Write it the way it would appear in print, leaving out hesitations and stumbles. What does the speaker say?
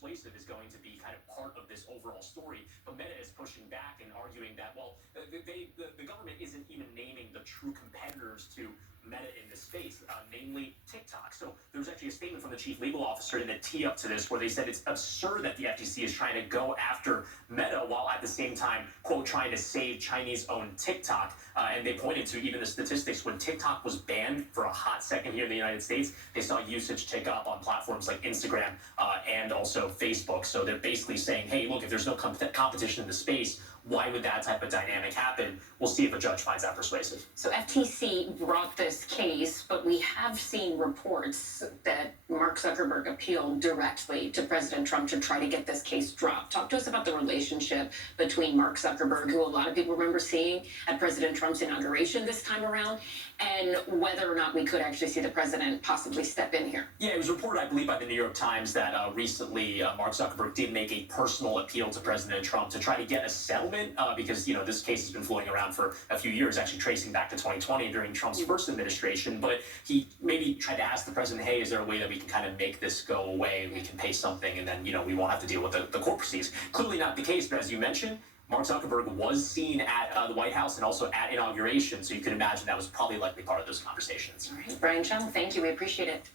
persuasive is going to be kind of part of this overall story. But Meta is pushing back and arguing that, well, the government isn't even naming the true competitors to Meta in this space, namely TikTok. So there was actually a statement from the chief legal officer in the tee up to this where they said it's absurd that the FTC is trying to go after Meta while at the same time, quote, trying to save Chinese-owned TikTok. And they pointed to even the statistics when TikTok was banned for a hot second here in the United States, they saw usage tick up on platforms like Instagram and also Facebook. So they're basically saying, hey, look, if there's no competition in the space, why would that type of dynamic happen? We'll see if a judge finds that persuasive. So FTC brought this case, but we have seen reports that Mark Zuckerberg appealed directly to President Trump to try to get this case dropped. Talk to us about the relationship between Mark Zuckerberg, who a lot of people remember seeing at President Trump's inauguration this time around, and whether or not we could actually see the president possibly step in here. Yeah, it was reported, I believe, by the New York Times that recently Mark Zuckerberg did make a personal appeal to President Trump to try to get a settlement because, you know, this case has been floating around for a few years, actually tracing back to 2020 during Trump's first administration. But he maybe tried to ask the president, hey, is there a way that we can kind of make this go away? We can pay something and then, you know, we won't have to deal with the court proceedings. Clearly not the case, but as you mentioned, Mark Zuckerberg was seen at the White House and also at inauguration, so you can imagine that was probably likely part of those conversations. All right, Brian Cheung, thank you. We appreciate it.